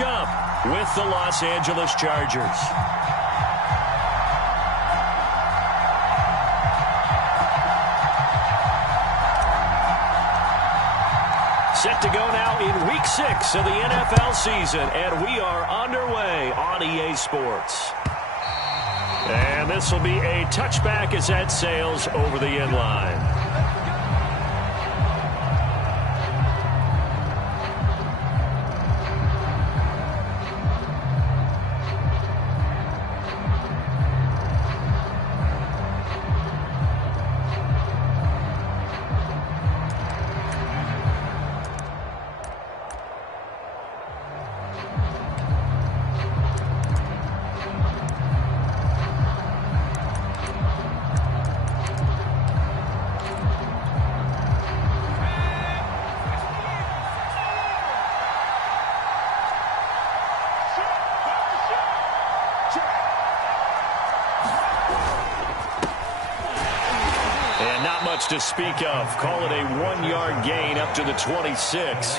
match up with the Los Angeles Chargers. Set to go now in Week 6 of the NFL season, and we are underway on EA Sports. And this will be a touchback as that sails over the end line. To speak of. Call it a 1-yard gain up to the 26.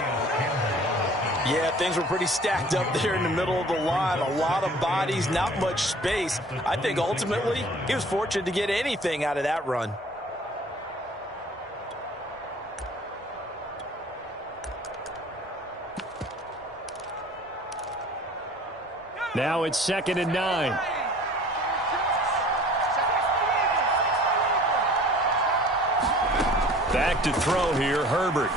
Yeah, things were pretty stacked up there in the middle of the line. A lot of bodies, not much space. I think ultimately he was fortunate to get anything out of that run. Now it's 2nd and 9. Back to throw here, Herbert.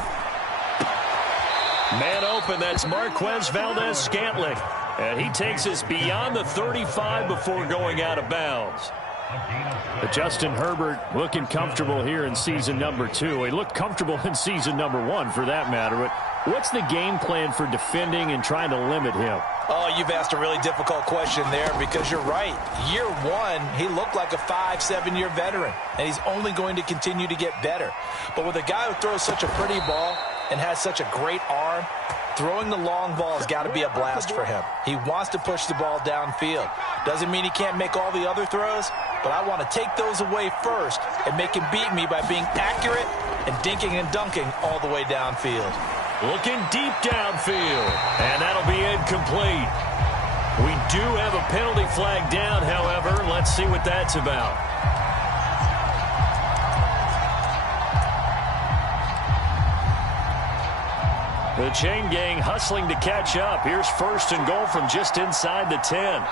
Man open, that's Marquez Valdez-Scantling. And he takes us beyond the 35 before going out of bounds. But Justin Herbert looking comfortable here in season number 2. He looked comfortable in season number 1 for that matter. But what's the game plan for defending and trying to limit him? Oh, you've asked a really difficult question there because you're right. Year 1, he looked like a 5-7-year veteran, and he's only going to continue to get better. But with a guy who throws such a pretty ball and has such a great arm, throwing the long ball has got to be a blast for him. He wants to push the ball downfield. Doesn't mean he can't make all the other throws, but I want to take those away first and make him beat me by being accurate and dinking and dunking all the way downfield. Looking deep downfield, and that'll be incomplete. We do have a penalty flag down, however. Let's see what that's about. The chain gang hustling to catch up. Here's 1st and goal from just inside the 10.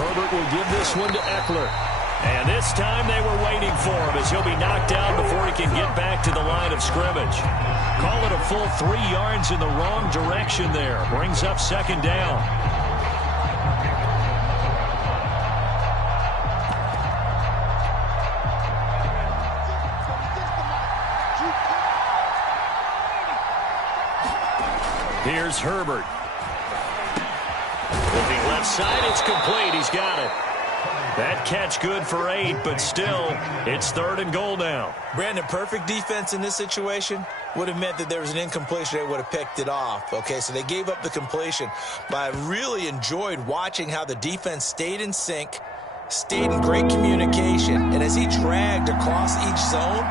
Herbert will give this one to Eckler. And this time they were waiting for him as he'll be knocked down before he can get back to the line of scrimmage. Call it a full 3 yards in the wrong direction there. Brings up 2nd down. Here's Herbert. Looking left side, it's complete. He's got it. That catch good for 8, but still, it's 3rd and goal now. Brandon, perfect defense in this situation would have meant that there was an incompletion. They would have picked it off. Okay, so they gave up the completion. But I really enjoyed watching how the defense stayed in sync, stayed in great communication. And as he dragged across each zone,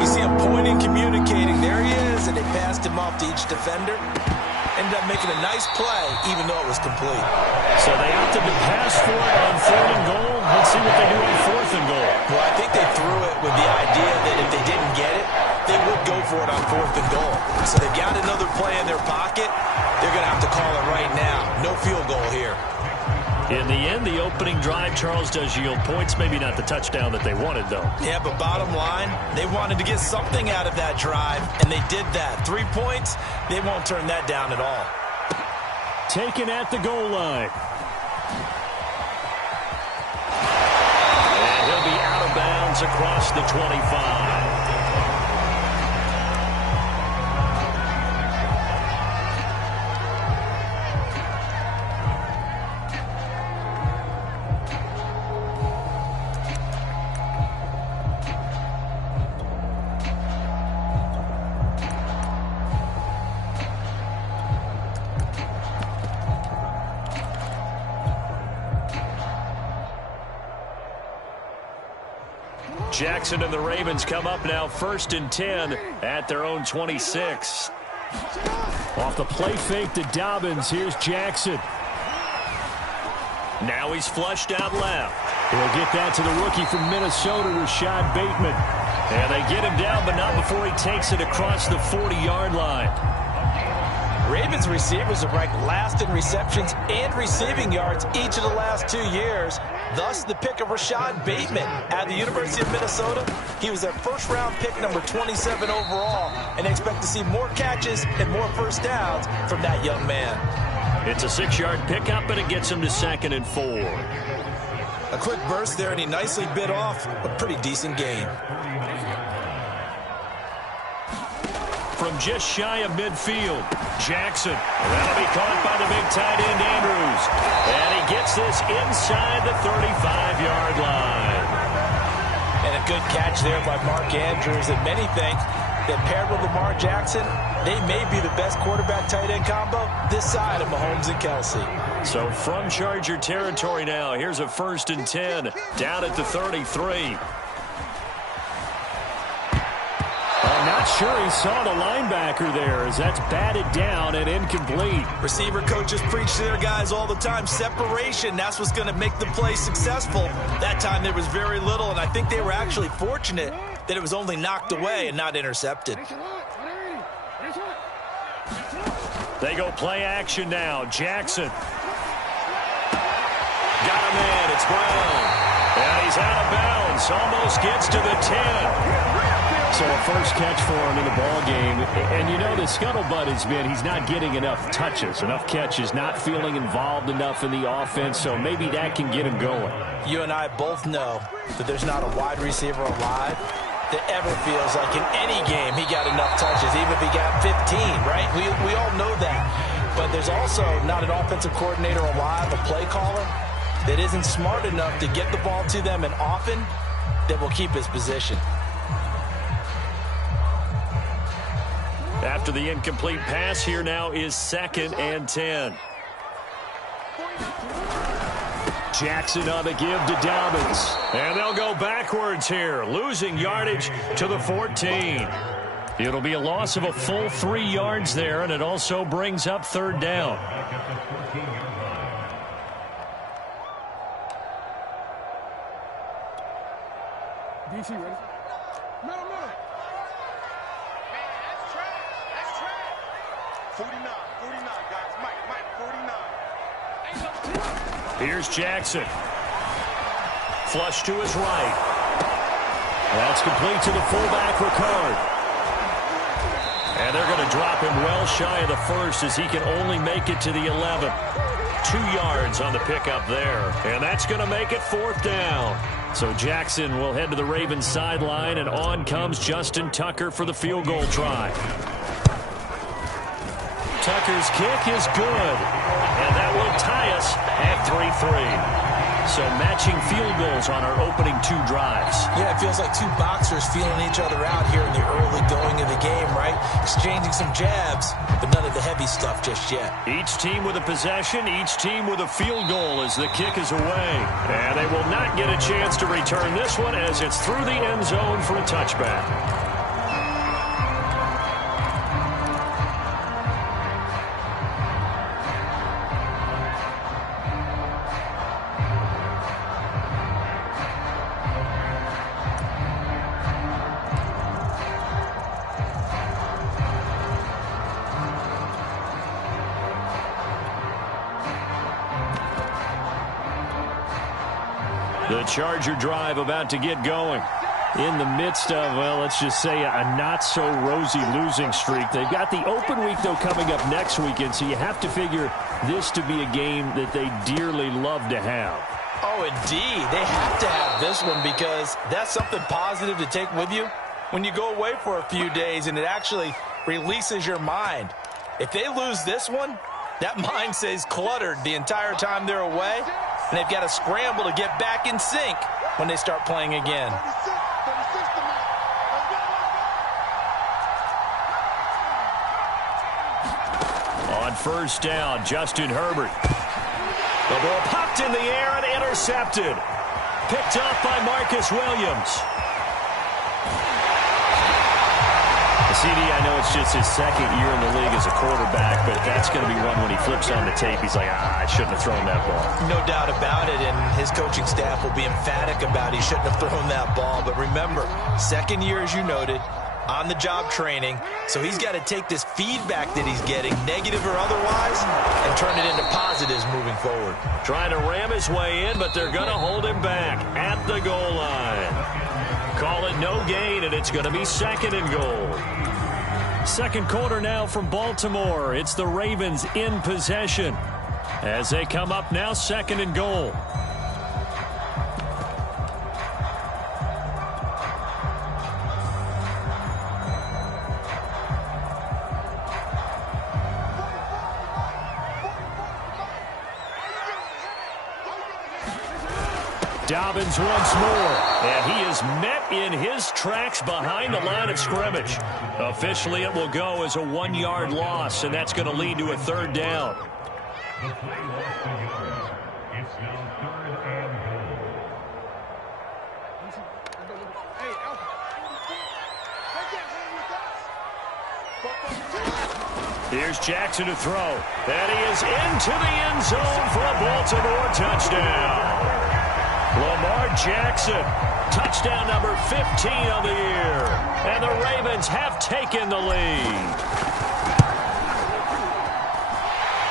you see him pointing, communicating. There he is, and they passed him off to each defender. Ended up making a nice play, even though it was complete. So they opted to pass for it on 3rd and goal. Let's see what they do on 4th and goal. Well, I think they threw it with the idea that if they didn't get it, they would go for it on 4th and goal. So they've got another play in their pocket. They're going to have to call it right now. No field goal here. In the end, the opening drive, Charles, does yield points. Maybe not the touchdown that they wanted, though. Yeah, but bottom line, they wanted to get something out of that drive, and they did that. 3 points, they won't turn that down at all. Taken at the goal line. And he'll be out of bounds across the 25. Jackson and the Ravens come up now 1st and 10 at their own 26. Off the play fake to Dobbins, here's Jackson. Now he's flushed out left. He'll get that to the rookie from Minnesota, Rashad Bateman. And they get him down, but not before he takes it across the 40-yard line. Ravens receivers have ranked last in receptions and receiving yards each of the last 2 years. Thus, the pick of Rashad Bateman out of the University of Minnesota. He was their first-round pick, number 27 overall, and they expect to see more catches and more first downs from that young man. It's a 6-yard pickup, and it gets him to 2nd and 4. A quick burst there, and he nicely bit off a pretty decent gain. From just shy of midfield, Jackson. That'll be caught by the big tight end, Andrews. And he gets this inside the 35-yard line. And a good catch there by Mark Andrews. And many think that paired with Lamar Jackson, they may be the best quarterback-tight end combo this side of Mahomes and Kelsey. So from Charger territory now, here's a 1st and 10 down at the 33. I'm not sure he saw the linebacker there as that's batted down and incomplete. Receiver coaches preach to their guys all the time. Separation, that's what's going to make the play successful. That time there was very little, and I think they were actually fortunate that it was only knocked away and not intercepted. They go play action now. Jackson. Got him in. It's Brown. And he's out of bounds. Almost gets to the 10. So a first catch for him in the ball game. And you know the scuttlebutt has been he's not getting enough touches, enough catches, not feeling involved enough in the offense. So maybe that can get him going. You and I both know that there's not a wide receiver alive that ever feels like in any game he got enough touches, even if he got 15, right? We all know that. But there's also not an offensive coordinator alive, a play caller, that isn't smart enough to get the ball to them and often that will keep his position. After the incomplete pass, here now is 2nd and 10. Jackson on the give to Dobbins. And they'll go backwards here, losing yardage to the 14. It'll be a loss of a full 3 yards there, and it also brings up 3rd down. DC ready? Middle. 49, guys. Mike, 49. Here's Jackson. Flush to his right. That's complete to the fullback, Ricard. And they're going to drop him well shy of the 1st as he can only make it to the 11. 2 yards on the pickup there. And that's going to make it 4th down. So Jackson will head to the Ravens sideline, and on comes Justin Tucker for the field goal try. Tucker's kick is good, and that will tie us at 3-3. So matching field goals on our opening 2 drives. Yeah, it feels like 2 boxers feeling each other out here in the early going of the game, right? Exchanging some jabs, but none of the heavy stuff just yet. Each team with a possession, each team with a field goal as the kick is away. And they will not get a chance to return this one as it's through the end zone for a touchback. The Charger drive about to get going. In the midst of, well, let's just say a not-so-rosy losing streak. They've got the open week, though, coming up next weekend, so you have to figure this to be a game that they dearly love to have. Oh, indeed. They have to have this one because that's something positive to take with you when you go away for a few days, and it actually releases your mind. If they lose this one, that mind stays cluttered the entire time they're away, and they've got to scramble to get back in sync when they start playing again. On 1st down, Justin Herbert. The ball popped in the air and intercepted. Picked up by Marcus Williams. CD, I know it's just his second year in the league as a quarterback, but that's going to be one when he flips on the tape. He's like, I shouldn't have thrown that ball. No doubt about it, and his coaching staff will be emphatic about he shouldn't have thrown that ball. But remember, second year, as you noted, on-the-job training, so he's got to take this feedback that he's getting, negative or otherwise, and turn it into positives moving forward. Trying to ram his way in, but they're going to hold him back at the goal line. Call it no gain, and it's going to be second and goal. Second quarter now from Baltimore. It's the Ravens in possession as they come up now second and goal. Dobbins once more, and he is met in his tracks behind the line of scrimmage. Officially, it will go as a 1-yard loss, and that's going to lead to a third down. The play lost a yard. It's now third and goal. Here's Jackson to throw, and he is into the end zone for a Baltimore touchdown. Lamar Jackson, touchdown number 15 of the year. And the Ravens have taken the lead.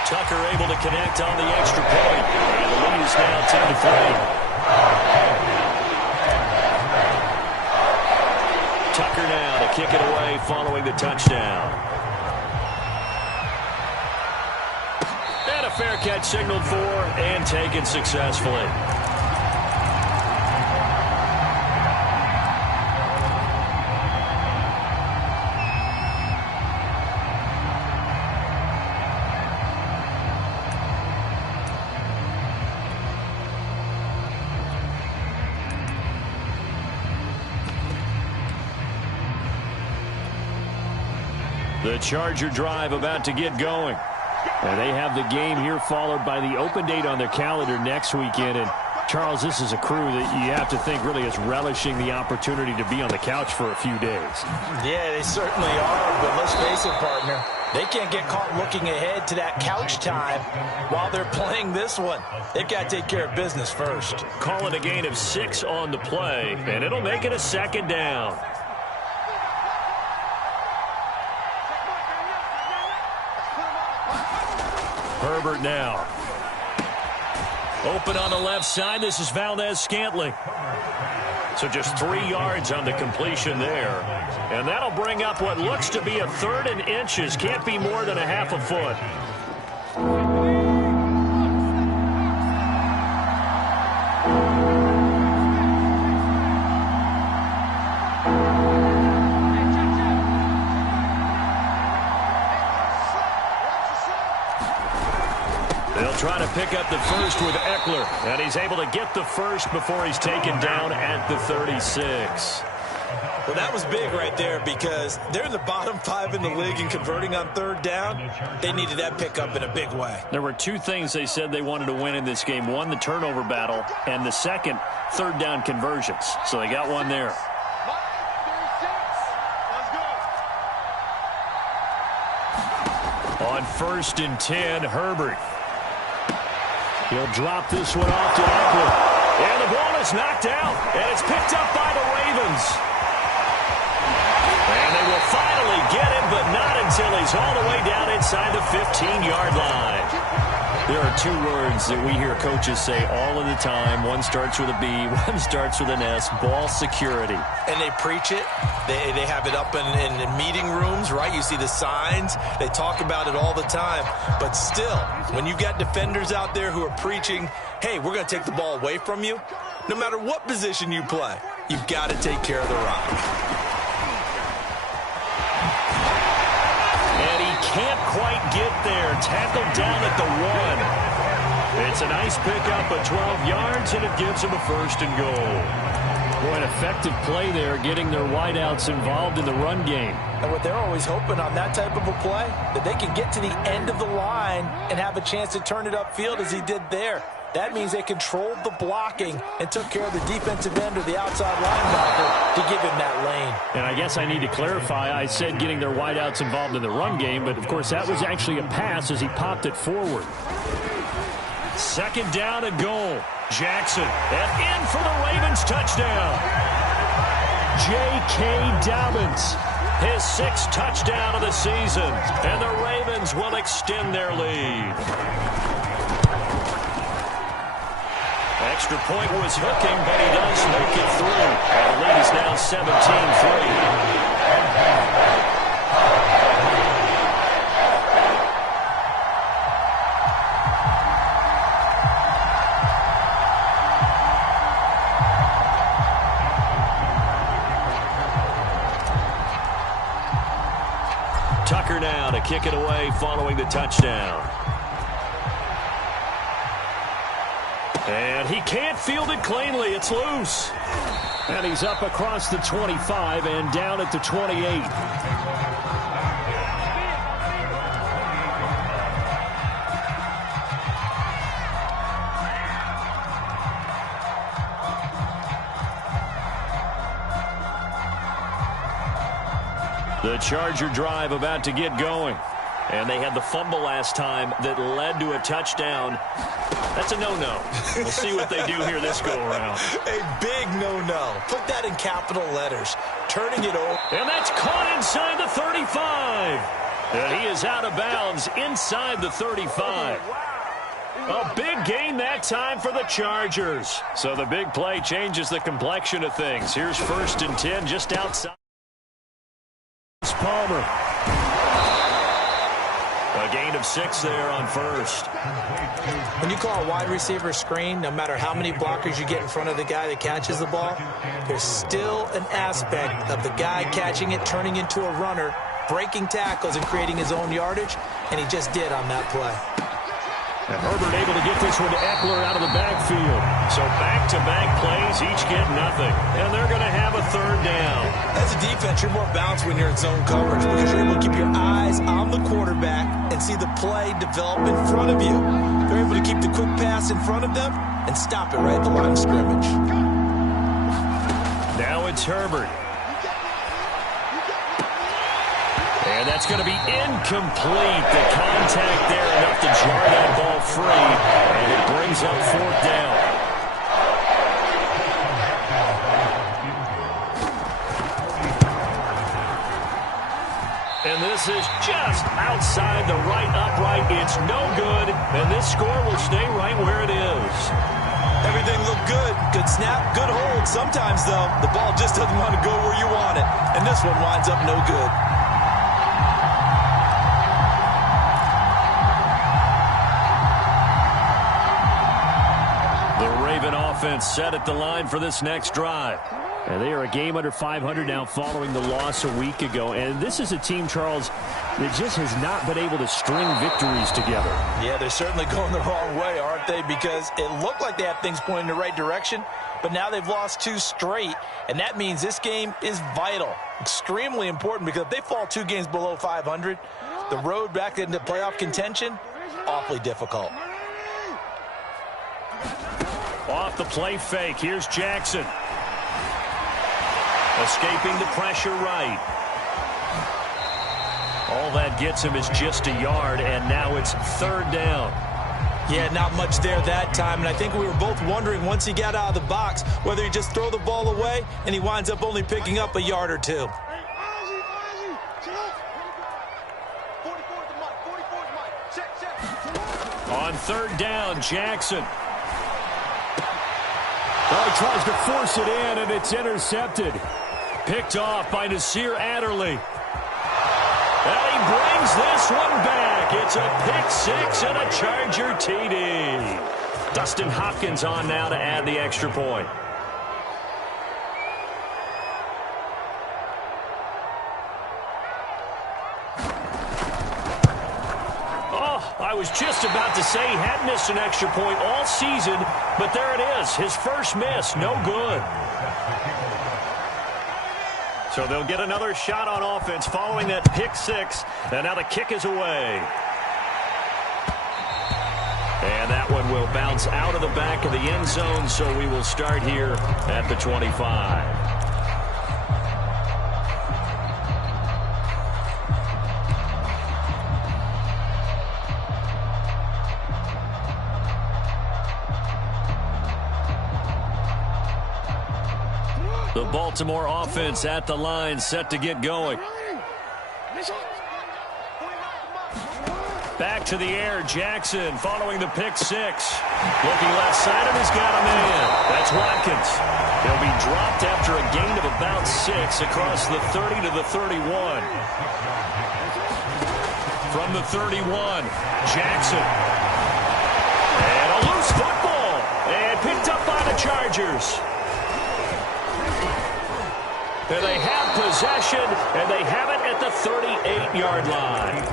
Tucker able to connect on the extra point. And the lead is now 10-3. Tucker now to kick it away following the touchdown. And a fair catch signaled for and taken successfully. The Charger drive about to get going. And they have the game here followed by the open date on their calendar next weekend. And, Charles, this is a crew that you have to think really is relishing the opportunity to be on the couch for a few days. Yeah, they certainly are. But let's face it, partner, they can't get caught looking ahead to that couch time while they're playing this one. They've got to take care of business first. Call it a gain of 6 on the play, and it'll make it a second down. Herbert now. Open on the left side. This is Valdez-Scantling. So just 3 yards on the completion there. And that'll bring up what looks to be a third and inches. Can't be more than a half a foot. Trying to pick up the first with Eckler, and he's able to get the first before he's taken down at the 36. Well, that was big right there because they're in the bottom 5 in the league in converting on third down. They needed that pickup in a big way. There were 2 things they said they wanted to win in this game. One, the turnover battle, and the second, third down conversions. So they got one there. On 1st and 10, Herbert. He'll drop this one off to Eckler. And the ball is knocked out. And it's picked up by the Ravens. And they will finally get him, but not until he's all the way down inside the 15-yard line. There are 2 words that we hear coaches say all of the time. One starts with a B, one starts with an S, ball security. And they preach it. They have it up in meeting rooms, right? You see the signs. They talk about it all the time. But still, when you've got defenders out there who are preaching, hey, we're going to take the ball away from you, no matter what position you play, you've got to take care of the rock. And he can't quite get there. Tackled down at the 1. It's a nice pickup of 12 yards, and it gives him a 1st and goal. Boy, an effective play there, getting their wideouts involved in the run game. And what they're always hoping on that type of a play, that they can get to the end of the line and have a chance to turn it upfield as he did there. That means they controlled the blocking and took care of the defensive end or the outside linebacker to give him that lane. And I guess I need to clarify, I said getting their wideouts involved in the run game, but of course that was actually a pass as he popped it forward. Second down and goal. Jackson, and in for the Ravens touchdown. J.K. Dobbins, his 6th touchdown of the season, and the Ravens will extend their lead. Extra point was hooking, but he does make it through. And the lead is now 17-3. Tucker now to kick it away following the touchdown. And he can't field it cleanly. It's loose. And he's up across the 25 and down at the 28. The Charger drive about to get going. And they had the fumble last time that led to a touchdown. That's a no-no. We'll see what they do here this go-around. A big no-no. Put that in capital letters. Turning it over. And that's caught inside the 35. And he is out of bounds inside the 35. A big gain that time for the Chargers. So the big play changes the complexion of things. Here's 1st and 10 just outside. Palmer. A gain of 6 there on 1st. When you call a wide receiver screen, no matter how many blockers you get in front of the guy that catches the ball, there's still an aspect of the guy catching it, turning into a runner, breaking tackles and creating his own yardage, and he just did on that play. And Herbert able to get this one to Eckler out of the backfield. So back-to-back plays, each get nothing. And they're going to have a 3rd down. As a defense, you're more balanced when you're in zone coverage because you're able to keep your eyes on the quarterback and see the play develop in front of you. They're able to keep the quick pass in front of them and stop it right at the line of scrimmage. Now it's Herbert. And that's going to be incomplete. The contact there enough to jar that ball free. And it brings up 4th down. And this is just outside the right upright. It's no good. And this score will stay right where it is. Everything looked good. Good snap, good hold. Sometimes, though, the ball just doesn't want to go where you want it. And this one winds up no good. Offense set at the line for this next drive. And they are a game under 500 now following the loss a week ago. And this is a team, Charles, that just has not been able to string victories together. Yeah, they're certainly going the wrong way, aren't they? Because it looked like they had things pointing in the right direction, but now they've lost 2 straight. And that means this game is vital, extremely important, because if they fall 2 games below 500, the road back into playoff contention, awfully difficult. Off the play fake. Here's Jackson. Escaping the pressure right. All that gets him is just a yard, and now it's 3rd down. Yeah, not much there that time, and I think we were both wondering once he got out of the box whether he just throw the ball away, and he winds up only picking up a yard or 2. On 3rd down, Jackson. Oh, he tries to force it in, and it's intercepted. Picked off by Nasir Adderley. And he brings this one back. It's a pick-6 and a Charger TD. Dustin Hopkins on now to add the extra point. I was just about to say he hadn't missed an extra point all season, but there it is. His first miss, no good. So they'll get another shot on offense following that pick-6, and now the kick is away. And that one will bounce out of the back of the end zone, so we will start here at the 25. The Baltimore offense at the line, set to get going. Back to the air, Jackson following the pick six. Looking left side, and he's got a man. That's Watkins. He'll be dropped after a gain of about 6 across the 30 to the 31. From the 31, Jackson. And a loose football. And picked up by the Chargers. And they have possession, and they have it at the 38-yard line.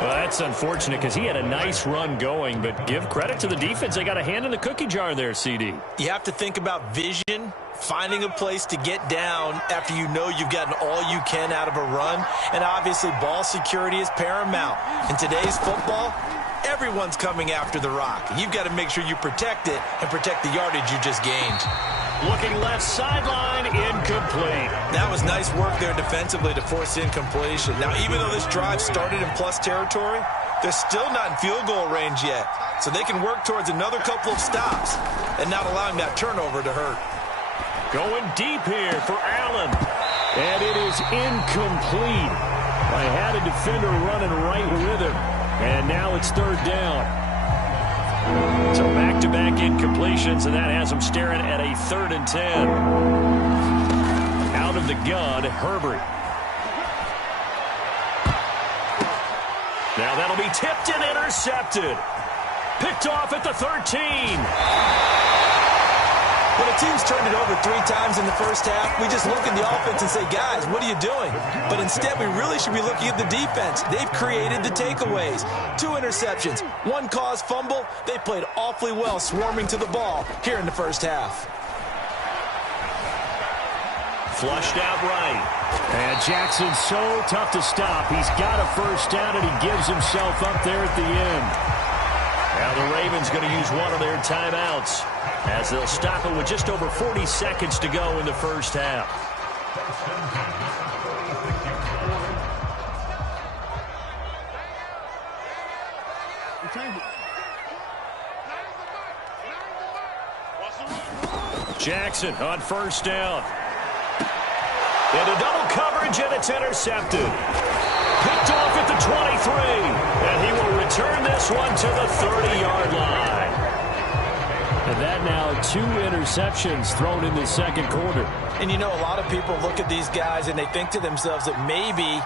Well, that's unfortunate because he had a nice run going, but give credit to the defense. They got a hand in the cookie jar there, CD. You have to think about vision, finding a place to get down after you know you've gotten all you can out of a run, and obviously ball security is paramount. In today's football, everyone's coming after the rock. You've got to make sure you protect it and protect the yardage you just gained. Looking left sideline, incomplete. That was nice work there defensively to force incompletion. Now, even though this drive started in plus territory, they're still not in field goal range yet. So they can work towards another couple of stops and not allowing that turnover to hurt. Going deep here for Allen. And it is incomplete. I had a defender running right with him. And now it's third down. So back-to-back incompletions, and that has them staring at a 3rd and 10. Out of the gun, Herbert. Now that'll be tipped and intercepted. Picked off at the 13. When a team's turned it over 3 times in the first half, we just look at the offense and say, guys, what are you doing? But instead, we really should be looking at the defense. They've created the takeaways. 2 interceptions, 1 caused fumble. They played awfully well swarming to the ball here in the first half. Flushed out right. And Jackson's so tough to stop. He's got a first down, and he gives himself up there at the end. Now the Ravens going to use one of their timeouts as they'll stop it with just over 40 seconds to go in the first half. Jackson on first down. Into double coverage, and it's intercepted. Picked off at the 23, and he will return this one to the 30-yard line. And that now 2 interceptions thrown in the second quarter. And you know, a lot of people look at these guys and they think to themselves that maybe,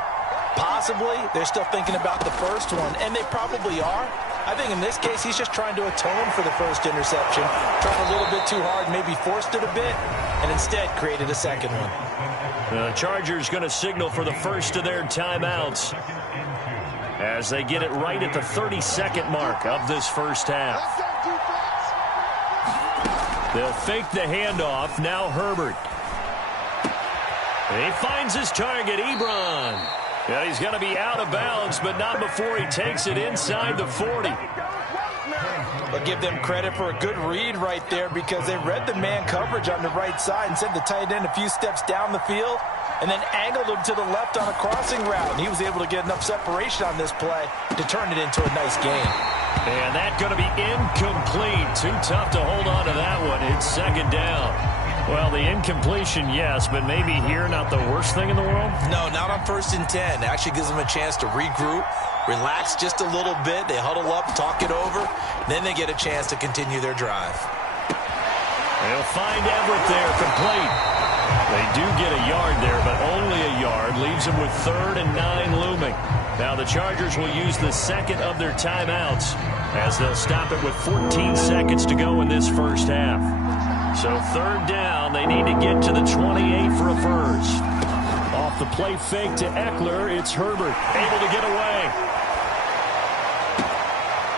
possibly, they're still thinking about the first one, and they probably are. I think in this case, he's just trying to atone for the first interception, tried a little bit too hard, maybe forced it a bit, and instead created a second one. The Chargers going to signal for the first of their timeouts as they get it right at the 32nd mark of this first half. They'll fake the handoff. Now Herbert. He finds his target, Ebron. Yeah, he's going to be out of bounds, but not before he takes it inside the 40. I'll give them credit for a good read right there because they read the man coverage on the right side and sent the tight end a few steps down the field and then angled him to the left on a crossing route. And he was able to get enough separation on this play to turn it into a nice gain. And that's going to be incomplete. Too tough to hold on to that one. It's second down. Well, the incompletion, yes, but maybe here not the worst thing in the world? No, not on 1st and 10. It actually gives them a chance to regroup, relax just a little bit. They huddle up, talk it over. Then they get a chance to continue their drive. They'll find Everett there, complete. They do get a yard there, but only a yard. Leaves them with 3rd and 9 looming. Now the Chargers will use the second of their timeouts as they'll stop it with 14 seconds to go in this first half. So 3rd down, they need to get to the 28 for a first. Off the play fake to Eckler, it's Herbert, able to get away.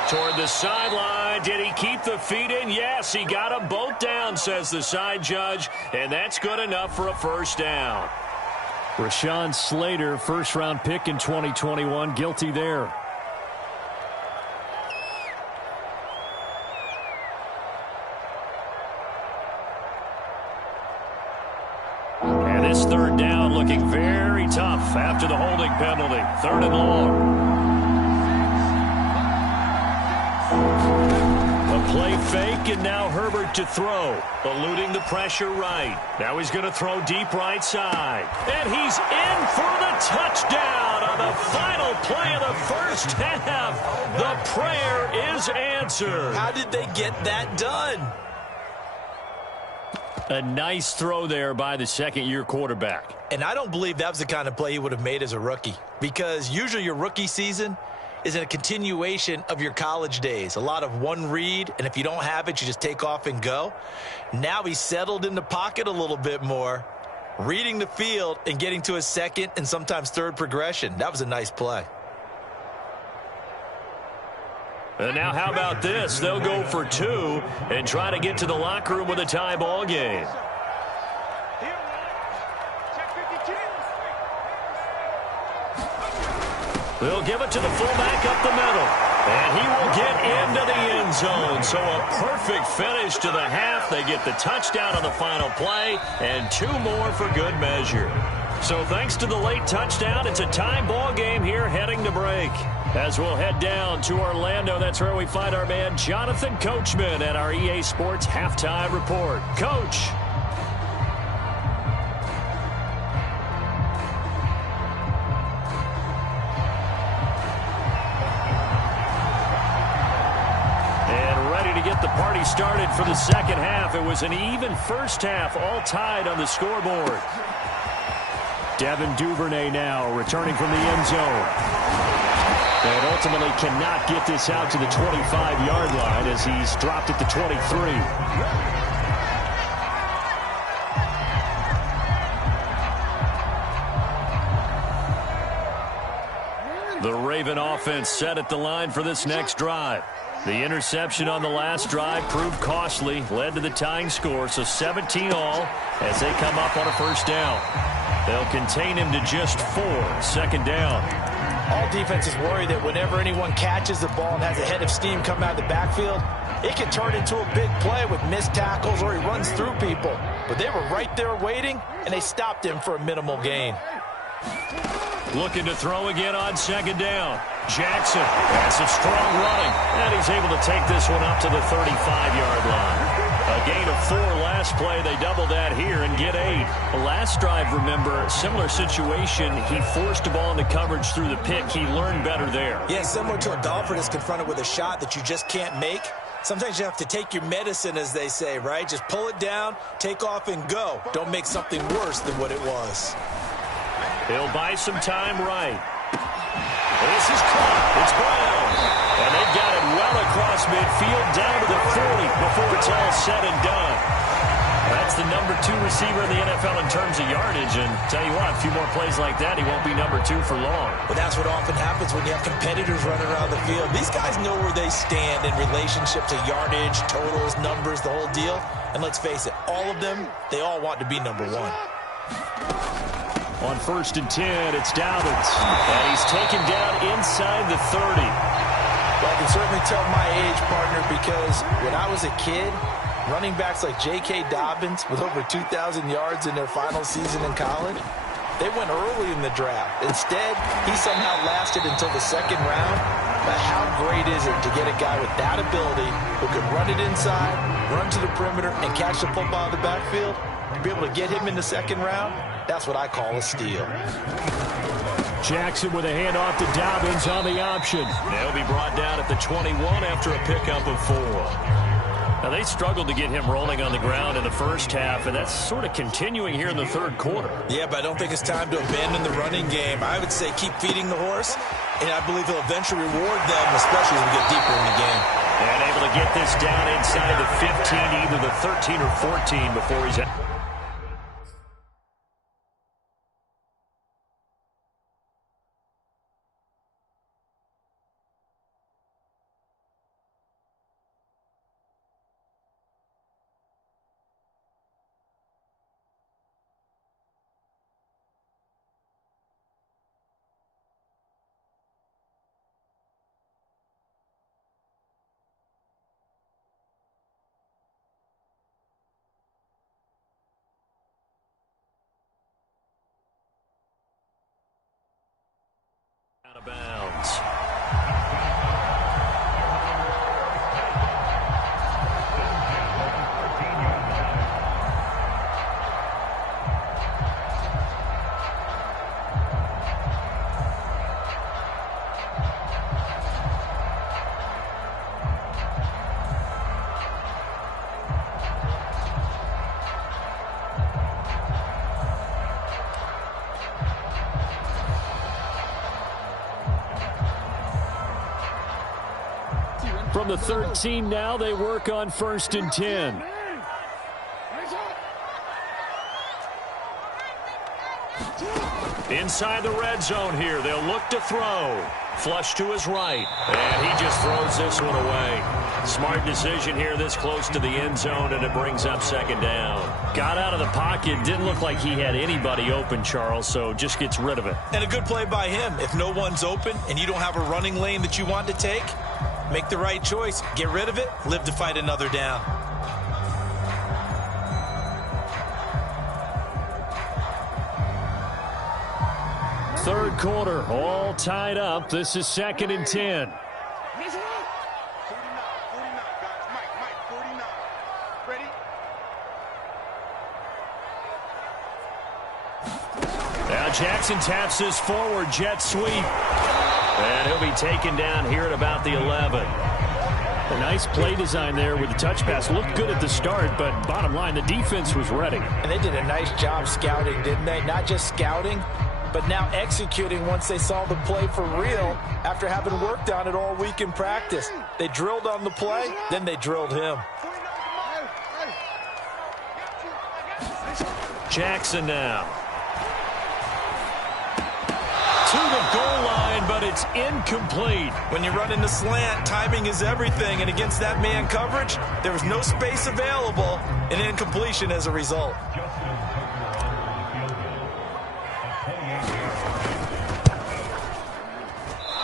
Toward the sideline, did he keep the feet in? Yes, he got them both down, says the side judge, and that's good enough for a first down. Rashawn Slater, first-round pick in 2021, guilty there. third down looking very tough after the holding penalty. 3rd and long. A play fake, and now Herbert to throw. Eluding the pressure right. Now he's going to throw deep right side. And he's in for the touchdown on the final play of the first half. The prayer is answered. How did they get that done? A nice throw there by the second-year quarterback. And I don't believe that was the kind of play he would have made as a rookie, because usually your rookie season is a continuation of your college days. A lot of one read, and if you don't have it, you just take off and go. Now he's settled in the pocket a little bit more, reading the field and getting to his second and sometimes third progression. That was a nice play. And now how about this? They'll go for 2 and try to get to the locker room with a tie ball game. They'll give it to the fullback up the middle. And he will get into the end zone. So a perfect finish to the half. They get the touchdown on the final play, and 2 more for good measure. So thanks to the late touchdown, it's a tie ball game here heading to break. As we'll head down to Orlando, that's where we find our man Jonathan Coachman at our EA Sports Halftime Report. Coach. The party started for the second half. It was an even first half, all tied on the scoreboard. Devin Duvernay now returning from the end zone. And ultimately cannot get this out to the 25-yard line as he's dropped at the 23. The Raven offense set at the line for this next drive. The interception on the last drive proved costly, led to the tying score, so 17 all as they come up on a first down. They'll contain him to just 4, 2nd down. All defenses worry that whenever anyone catches the ball and has a head of steam come out of the backfield, it can turn into a big play with missed tackles or he runs through people. But they were right there waiting, and they stopped him for a minimal gain. Looking to throw again on 2nd down. Jackson has some strong running, and he's able to take this one up to the 35-yard line. A gain of 4 last play. They double that here and get 8. Last drive, remember, similar situation. He forced the ball into coverage through the pick. He learned better there. Yeah, similar to a golfer that's confronted with a shot that you just can't make. Sometimes you have to take your medicine, as they say, right? Just pull it down, take off, and go. Don't make something worse than what it was. He'll buy some time right. This is caught. It's Brown. And they've got it well across midfield down to the 40 before it's all said and done. That's the number 2 receiver in the NFL in terms of yardage. And tell you what, a few more plays like that, he won't be number 2 for long. But that's what often happens when you have competitors running around the field. These guys know where they stand in relationship to yardage, totals, numbers, the whole deal. And let's face it, all of them, they all want to be number 1. On 1st and 10, it's Dobbins. And he's taken down inside the 30. Well, I can certainly tell my age, partner, because when I was a kid, running backs like J.K. Dobbins with over 2,000 yards in their final season in college, they went early in the draft. Instead, he somehow lasted until the 2nd round. But how great is it to get a guy with that ability who can run it inside, run to the perimeter, and catch the football in the backfield? To be able to get him in the 2nd round, that's what I call a steal. Jackson with a handoff to Dobbins on the option. They'll be brought down at the 21 after a pickup of 4. Now, they struggled to get him rolling on the ground in the first half, and that's sort of continuing here in the 3rd quarter. Yeah, but I don't think it's time to abandon the running game. I would say keep feeding the horse, and I believe he'll eventually reward them, especially as we get deeper in the game. And able to get this down inside the 15, either the 13 or 14 before he's out. Out of bounds. From the 13 now, they work on 1st and 10. Inside the red zone here, they'll look to throw. Flush to his right, and he just throws this one away. Smart decision here this close to the end zone, and it brings up 2nd down. Got out of the pocket, didn't look like he had anybody open, Charles, so just gets rid of it. And a good play by him. If no one's open and you don't have a running lane that you want to take, make the right choice. Get rid of it. Live to fight another down. Third quarter, all tied up. This is 2nd and 10. 49, 49, guys. Mike, 49. Ready? Now Jackson taps this forward jet sweep. And he'll be taken down here at about the 11. A nice play design there with the touch pass. Looked good at the start, but bottom line, the defense was ready. And they did a nice job scouting, didn't they? Not just scouting, but now executing once they saw the play for real after having worked on it all week in practice. They drilled on the play, then they drilled him. Jackson now. To the goal line, but it's incomplete. When you run in the slant, timing is everything, and against that man coverage, there was no space available, and incompletion as a result.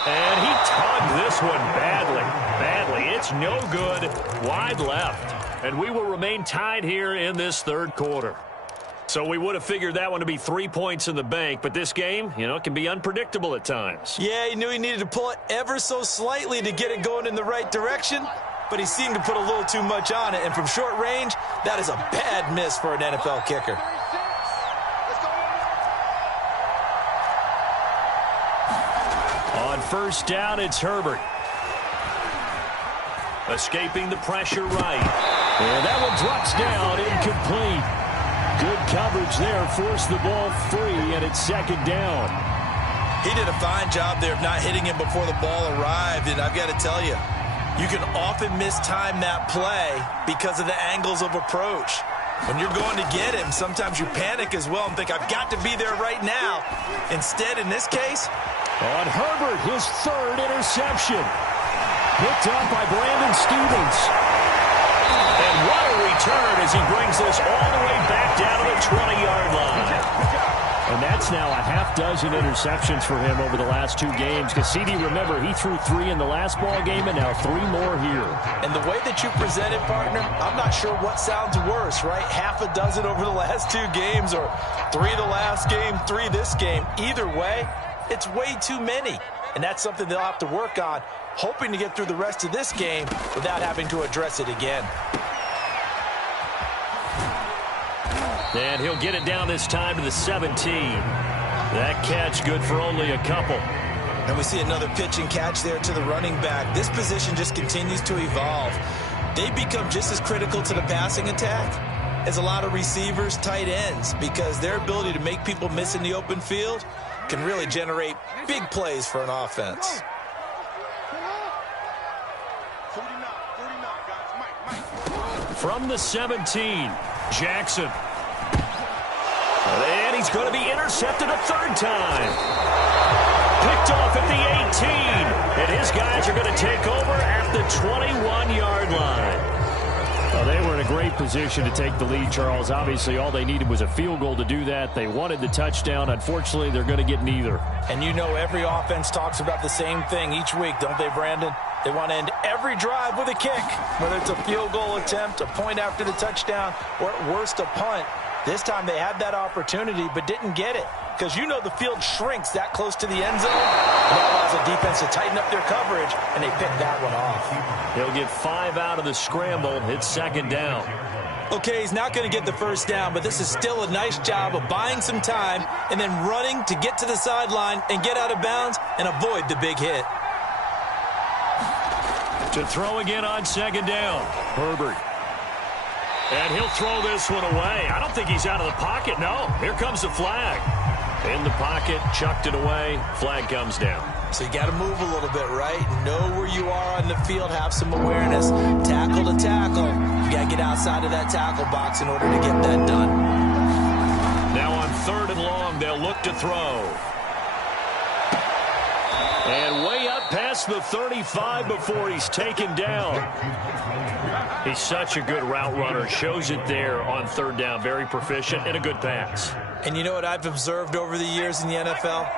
And he tugged this one badly. It's no good. Wide left. And we will remain tied here in this third quarter. So we would have figured that one to be 3 points in the bank, but this game, can be unpredictable at times. Yeah, he knew he needed to pull it ever so slightly to get it going in the right direction, but he seemed to put a little too much on it, and from short range, that is a bad miss for an NFL kicker. On 1st down, it's Herbert. Escaping the pressure right. And that one drops down, incomplete. Good coverage there, forced the ball free, and it's 2nd down. He did a fine job there of not hitting him before the ball arrived, and I've got to tell you, you can often mistime that play because of the angles of approach. When you're going to get him, sometimes you panic as well and think, I've got to be there right now. Instead, in this case, on Herbert, his 3rd interception. Picked up by Brandon Stevens. And what a return as he brings this all the way back down to the 20-yard line. And that's now a half-dozen interceptions for him over the last 2 games. Because CD, remember, he threw 3 in the last ball game and now 3 more here. And the way that you present it, partner, I'm not sure what sounds worse, right? Half a dozen over the last 2 games or 3 the last game, 3 this game. Either way, it's way too many. And that's something they'll have to work on, hoping to get through the rest of this game without having to address it again. And he'll get it down this time to the 17. That catch good for only a couple. And we see another pitch and catch there to the running back. This position just continues to evolve. They become just as critical to the passing attack as a lot of receivers, tight ends, because their ability to make people miss in the open field can really generate big plays for an offense. 49, guys. Mike. From the 17, Jackson. And he's going to be intercepted a 3rd time. Picked off at the 18. And his guys are going to take over at the 21-yard line. Well, they were in a great position to take the lead, Charles. Obviously, all they needed was a field goal to do that. They wanted the touchdown. Unfortunately, they're going to get neither. And you know every offense talks about the same thing each week, don't they, Brandon? They want to end every drive with a kick, whether it's a field goal attempt, a point after the touchdown, or at worst, a punt. This time they had that opportunity but didn't get it. because you know the field shrinks that close to the end zone. And that allows the defense to tighten up their coverage, and they pick that one off. He'll get 5 out of the scramble. It's second down. Okay, he's not going to get the first down, but this is still a nice job of buying some time and then running to get to the sideline and get out of bounds and avoid the big hit. To throw again on second down. Herbert. And he'll throw this one away. I don't think he's out of the pocket. No, here comes the flag. In the pocket, chucked it away. Flag comes down. So you got to move a little bit, right? Know where you are on the field, have some awareness. Tackle to tackle. You got to get outside of that tackle box in order to get that done. Now on 3rd and long, they'll look to throw. And way up past the 35 before he's taken down. He's such a good route runner. Shows it there on 3rd down. Very proficient and a good pass. And you know what I've observed over the years in the NFL?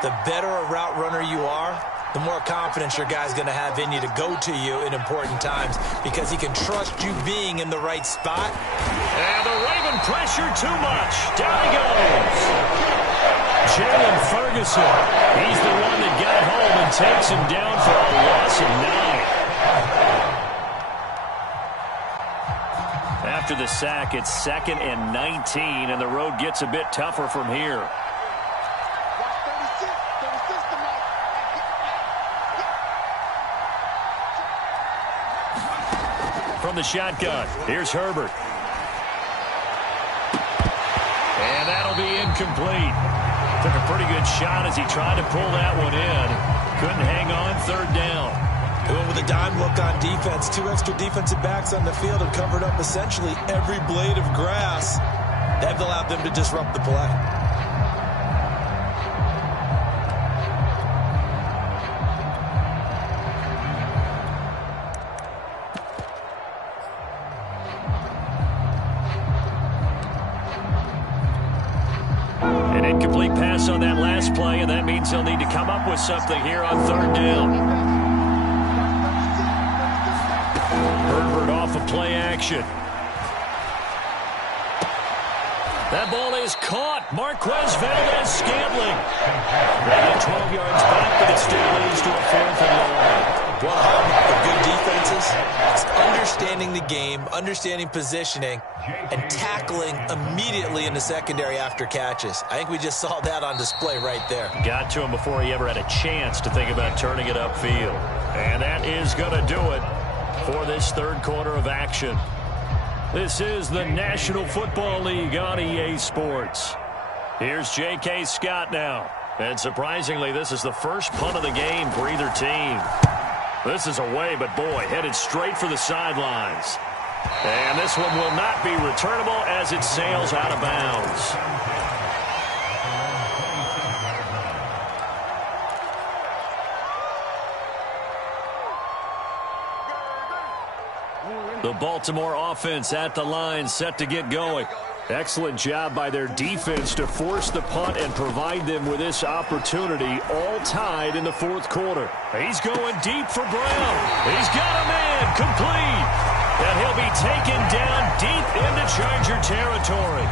The better a route runner you are, the more confidence your guy's going to have in you to go to you in important times because he can trust you being in the right spot. And the Raven pressure too much. Down he goes. Jalen Ferguson. He's the one that got home and takes him down for a loss of 9. After the sack, it's 2nd and 19, and the road gets a bit tougher from here. From the shotgun, here's Herbert. And that'll be incomplete. Took a pretty good shot as he tried to pull that one in. Couldn't hang on 3rd down. Doing with a dime look on defense. 2 extra defensive backs on the field have covered up essentially every blade of grass. That allowed them to disrupt the play. An incomplete pass on that last play, and that means they'll need to come up with something here on 3rd down. Herbert off of play action. That ball is caught. Marquez Valdez-Scantling. They get 12 yards back, but it still leads to a 4th and long. Well, the good defenses, it's understanding the game, understanding positioning, and tackling immediately in the secondary after catches. I think we just saw that on display right there. Got to him before he ever had a chance to think about turning it upfield. And that is going to do it for this 3rd quarter of action. This is the National Football League on EA Sports. Here's J.K. Scott now. And surprisingly, this is the first punt of the game for either team. This is away, but boy, headed straight for the sidelines. And this one will not be returnable as it sails out of bounds. The Baltimore offense at the line, set to get going. Excellent job by their defense to force the punt and provide them with this opportunity, all tied in the 4th quarter. He's going deep for Brown. He's got a man complete. And he'll be taken down deep into Charger territory.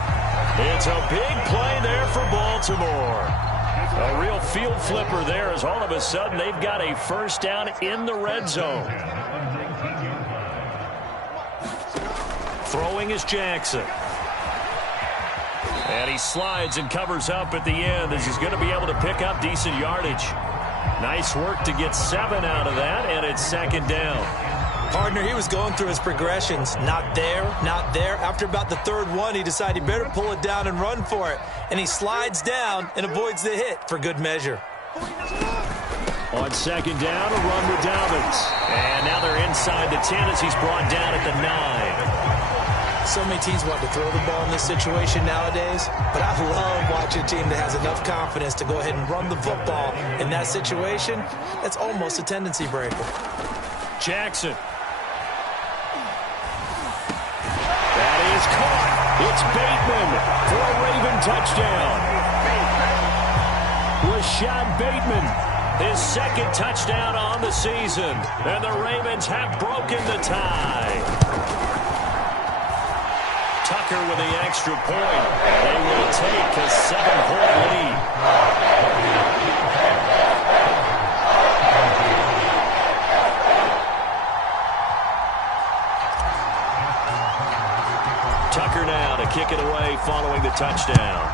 It's a big play there for Baltimore. A real field flipper there as all of a sudden they've got a first down in the red zone. Throwing is Jackson. And he slides and covers up at the end as he's going to be able to pick up decent yardage. Nice work to get 7 out of that, and it's 2nd down. Partner, he was going through his progressions. Not there, not there. After about the 3rd one, he decided he better pull it down and run for it. And he slides down and avoids the hit for good measure. On 2nd down, a run with Dobbins. And now they're inside the 10 as he's brought down at the 9. So many teams want to throw the ball in this situation nowadays, but I love watching a team that has enough confidence to go ahead and run the football in that situation. That's almost a tendency breaker. Jackson. That is caught. It's Bateman for a Raven touchdown. Rashad Bateman, his 2nd touchdown on the season, and the Ravens have broken the tie. Tucker with the extra point. They will take a 7-point lead. Tucker now to kick it away following the touchdown.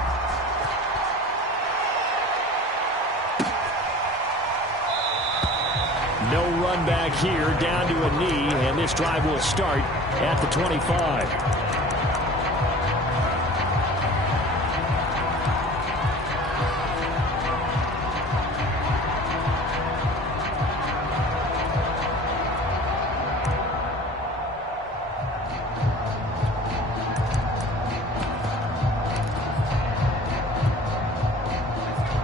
No run back here, down to a knee, and this drive will start at the 25.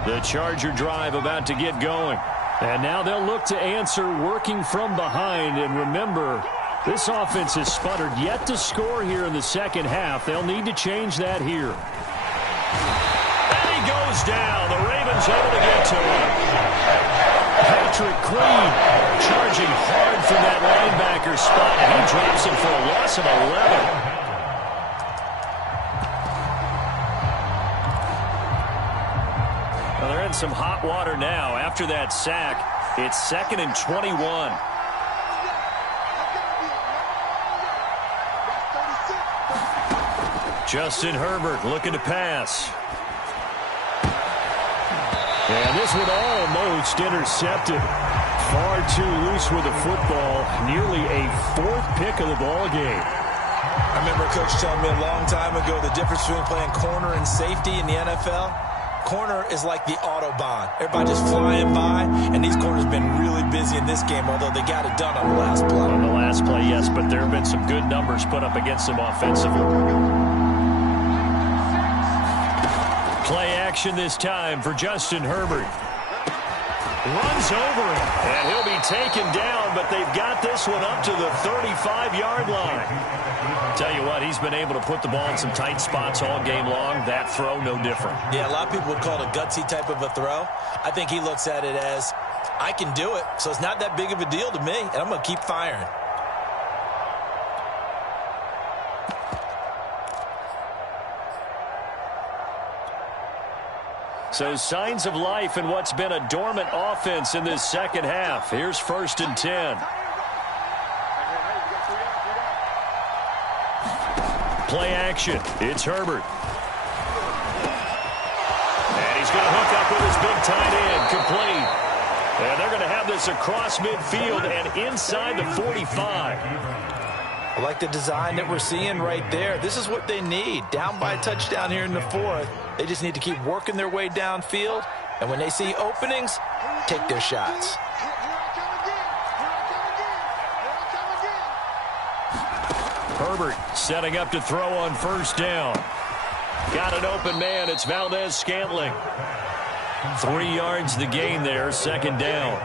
The Charger drive about to get going. And now they'll look to answer working from behind. And remember, this offense has sputtered yet to score here in the second half. They'll need to change that here. And he goes down. The Ravens able to get to him. Patrick Queen charging hard from that linebacker spot. And he drops him for a loss of 11. They're in some hot water now. After that sack, it's 2nd and 21. Justin Herbert looking to pass. And this one almost intercepted. Far too loose with the football. Nearly a 4th pick of the ball game. I remember Coach telling me a long time ago the difference between playing corner and safety in the NFL. Corner is like the Autobahn. Everybody just flying by, and these corners have been really busy in this game, although they got it done on the last play. On the last play, yes, but there have been some good numbers put up against them offensively. Play action this time for Justin Herbert. Runs over him, and he'll be taken down, but they've got this one up to the 35-yard line. Tell you what, he's been able to put the ball in some tight spots all game long. That throw, no different. Yeah, a lot of people would call it a gutsy type of a throw. I think he looks at it as, I can do it, so it's not that big of a deal to me, and I'm going to keep firing. So signs of life in what's been a dormant offense in this second half. Here's 1st and 10. Play action. It's Herbert. And he's going to hook up with his big tight end. Complete. And they're going to have this across midfield and inside the 45. I like the design that we're seeing right there. This is what they need. Down by a touchdown here in the 4th. They just need to keep working their way downfield. And when they see openings, take their shots. Herbert setting up to throw on 1st down. Got an open man. It's Valdez-Scantling. 3 yards the gain there. 2nd down.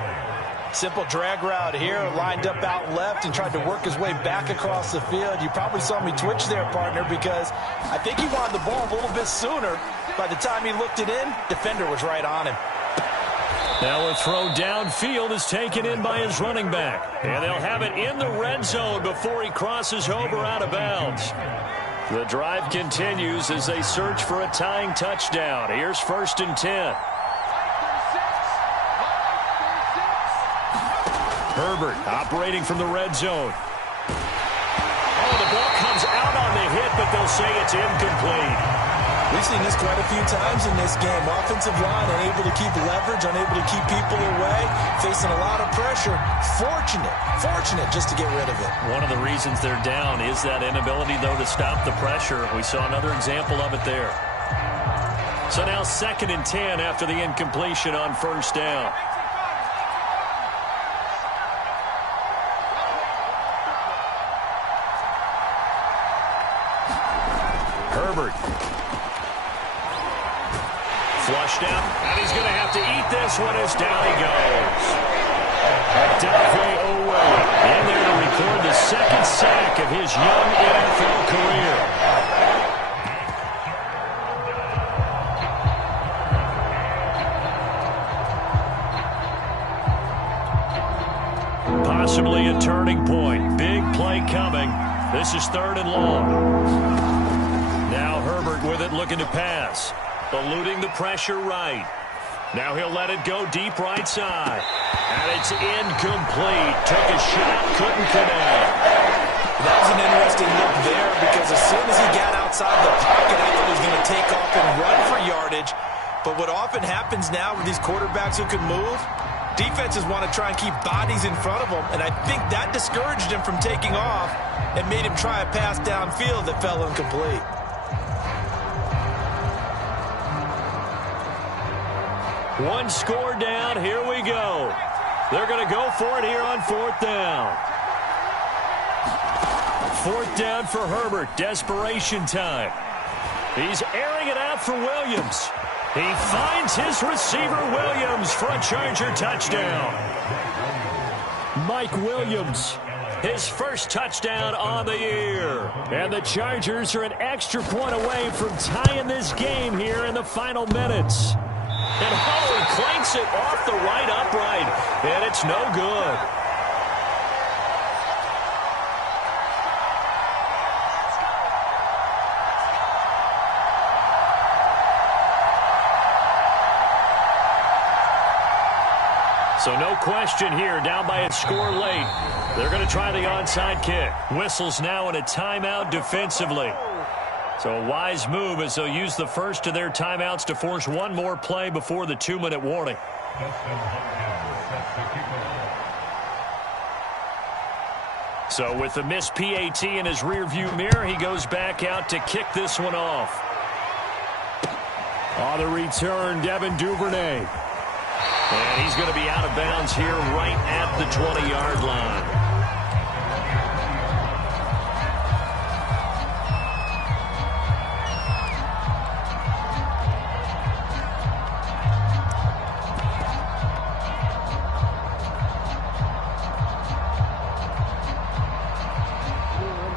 Simple drag route here. Lined up out left and tried to work his way back across the field. You probably saw me twitch there, partner, because I think he wanted the ball a little bit sooner. By the time he looked it in, defender was right on him. Now a throw downfield is taken in by his running back. And they'll have it in the red zone before he crosses over out of bounds. The drive continues as they search for a tying touchdown. Here's 1st and 10. Herbert operating from the red zone. Oh, the ball comes out on the hit, but they'll say it's incomplete. We've seen this quite a few times in this game. Offensive line unable to keep leverage, unable to keep people away, facing a lot of pressure. Fortunate just to get rid of it. One of the reasons they're down is that inability, though, to stop the pressure. We saw another example of it there. So now 2nd and 10 after the incompletion on 1st down. Herbert. Flushed out, and he's going to have to eat this one as down he goes. Adolphe Owe in there to record the 2nd sack of his young NFL career. Possibly a turning point. Big play coming. This is 3rd and long. Now Herbert with it, looking to pass. Eluding the pressure right. Now he'll let it go deep right side. And it's incomplete. Took a shot, couldn't connect. That was an interesting look there because as soon as he got outside the pocket, I thought he was going to take off and run for yardage. But what often happens now with these quarterbacks who can move, defenses want to try and keep bodies in front of them, and I think that discouraged him from taking off and made him try a pass downfield that fell incomplete. One score down, here we go. They're going to go for it here on 4th down. 4th down for Herbert, desperation time. He's airing it out for Williams. He finds his receiver Williams for a Charger touchdown. Mike Williams, his first touchdown on the year. And the Chargers are an extra point away from tying this game here in the final minutes. And Howard clanks it off the right upright, and it's no good. So no question here, down by a score late. They're going to try the onside kick. Whistles now in a timeout defensively. So a wise move as they'll use the first of their timeouts to force one more play before the 2-minute warning. So with the missed PAT in his rearview mirror, he goes back out to kick this one off. On the return, Devin Duvernay. And he's going to be out of bounds here right at the 20-yard line.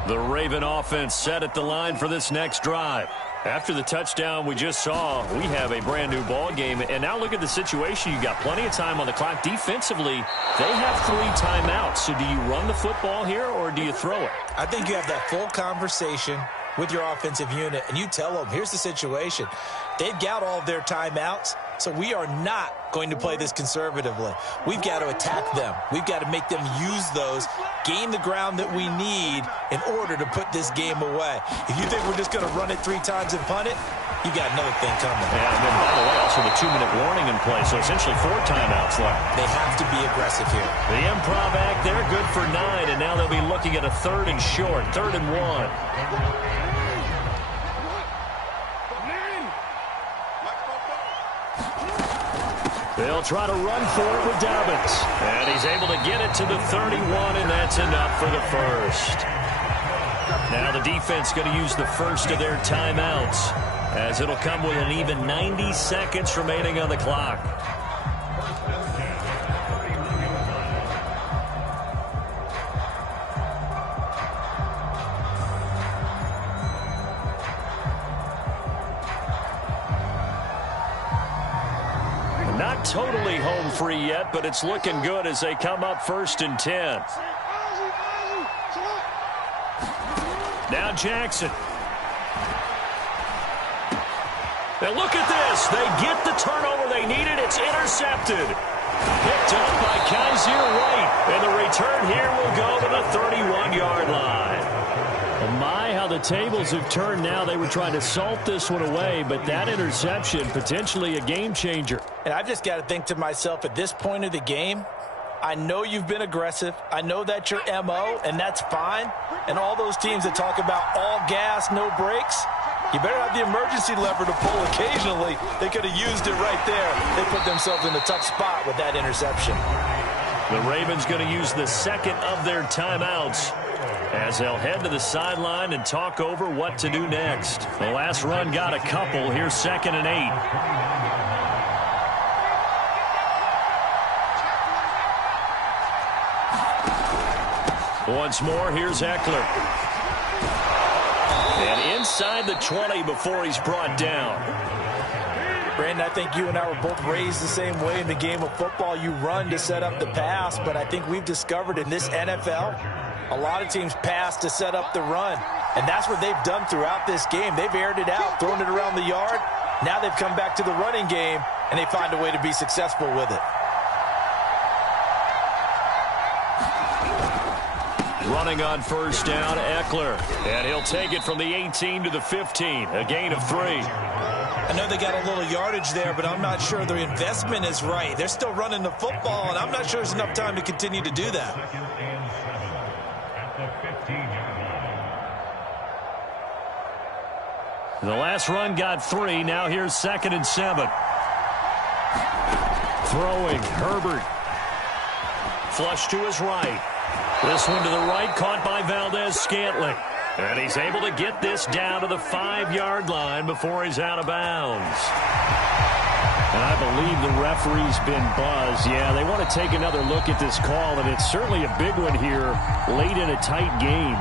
The Raven offense set at the line for this next drive. After the touchdown we just saw, we have a brand new ball game. And now look at the situation. You got plenty of time on the clock. Defensively, they have 3 timeouts. So do you run the football here or do you throw it? I think you have that full conversation with your offensive unit, and you tell them, here's the situation. They've got all of their timeouts, so we are not going to play this conservatively. We've got to attack them. We've got to make them use those, gain the ground that we need in order to put this game away. If you think we're just going to run it 3 times and punt it, you got another thing coming. Yeah, and then, by the way, also the 2-minute warning in play, so essentially 4 timeouts left. They have to be aggressive here. The improv act, they're good for 9, and now they'll be looking at a 3rd and short, 3rd and 1. They'll try to run for it with Dobbins. And he's able to get it to the 31, and that's enough for the first. Now the defense going to use the first of their timeouts, as it'll come with an even 90 seconds remaining on the clock. Not totally home free yet, but it's looking good as they come up 1st and 10. Now Jackson. Now look at this. They get the turnover they needed. It's intercepted. Picked up by Kaiser White. And the return here will go to the 31-yard line. Well, my, how the tables have turned now. They were trying to salt this one away, but that interception, potentially a game changer. And I've just got to think to myself, at this point of the game, I know you've been aggressive. I know that's your MO, and that's fine. And all those teams that talk about all gas, no brakes, you better have the emergency lever to pull occasionally. They could have used it right there. They put themselves in a tough spot with that interception. The Ravens going to use the second of their timeouts as they'll head to the sideline and talk over what to do next. The last run got a couple. Here's 2nd and 8. Once more, here's Eckler. And inside the 20 before he's brought down. Brandon, I think you and I were both raised the same way in the game of football. You run to set up the pass, but I think we've discovered in this NFL, a lot of teams pass to set up the run. And that's what they've done throughout this game. They've aired it out, thrown it around the yard. Now they've come back to the running game, and they find a way to be successful with it. Running on first down, Eckler. And he'll take it from the 18 to the 15. A gain of 3. I know they got a little yardage there, but I'm not sure their investment is right. They're still running the football, and I'm not sure there's enough time to continue to do that. 2nd and 7 at the 15-yard line. The last run got 3. Now here's 2nd and 7. Throwing, Herbert. Flush to his right. This one to the right, caught by Valdez-Scantling. And he's able to get this down to the 5-yard line before he's out of bounds. And I believe the referee's been buzzed. Yeah, they want to take another look at this call, and it's certainly a big one here late in a tight game.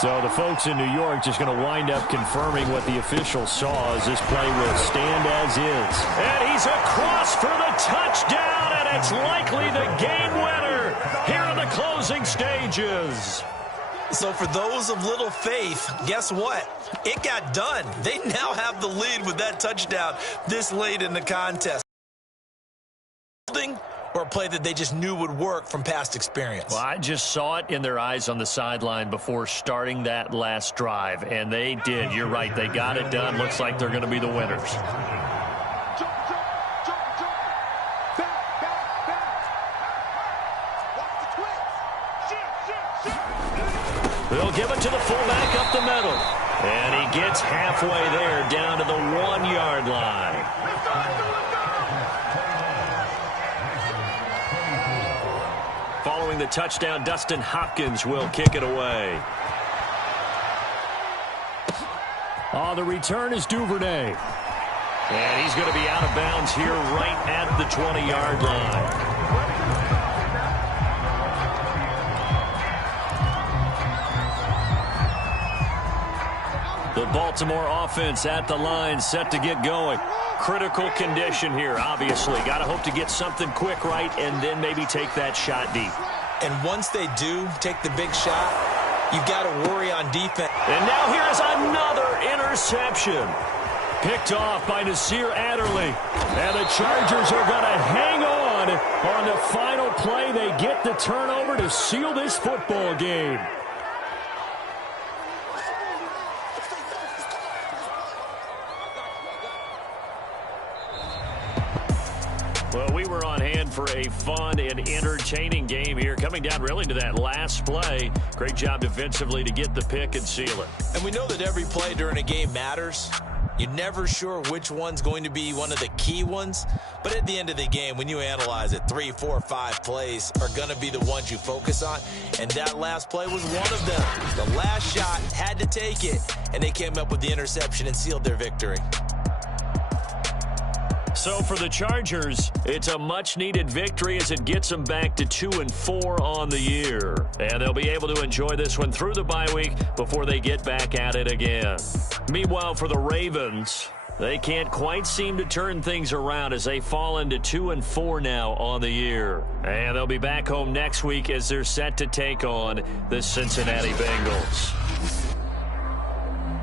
So the folks in New York just going to wind up confirming what the officials saw, as this play will stand as is. And he's across for the touchdown, and it's likely the game winner here in the closing stages. So for those of little faith, guess what? It got done. They now have the lead with that touchdown this late in the contest. Or a play that they just knew would work from past experience? Well, I just saw it in their eyes on the sideline before starting that last drive, and they did. You're right. They got it done. Looks like they're going to be the winners. They'll give it to the fullback up the middle. And he gets halfway there, down to the 1-yard line. Following the touchdown, Dustin Hopkins will kick it away. On the return is Duvernay. And he's going to be out of bounds here right at the 20-yard line. The Baltimore offense at the line, set to get going. Critical condition here, obviously. Got to hope to get something quick right and then maybe take that shot deep. And once they do take the big shot, you've got to worry on defense. And now here's another interception. Picked off by Nasir Adderley. And the Chargers are going to hang on the final play. They get the turnover to seal this football game. Well, we were on hand for a fun and entertaining game here, coming down really to that last play. Great job defensively to get the pick and seal it. And we know that every play during a game matters. You're never sure which one's going to be one of the key ones. But at the end of the game, when you analyze it, 3, 4, 5 plays are going to be the ones you focus on. And that last play was one of them. The last shot had to take it, and they came up with the interception and sealed their victory. So for the Chargers, it's a much-needed victory as it gets them back to 2-4 on the year. And they'll be able to enjoy this one through the bye week before they get back at it again. Meanwhile, for the Ravens, they can't quite seem to turn things around as they fall into 2-4 now on the year. And they'll be back home next week as they're set to take on the Cincinnati Bengals.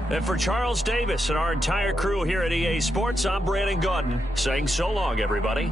And for Charles Davis and our entire crew here at EA Sports, I'm Brandon Gaudin saying so long, everybody.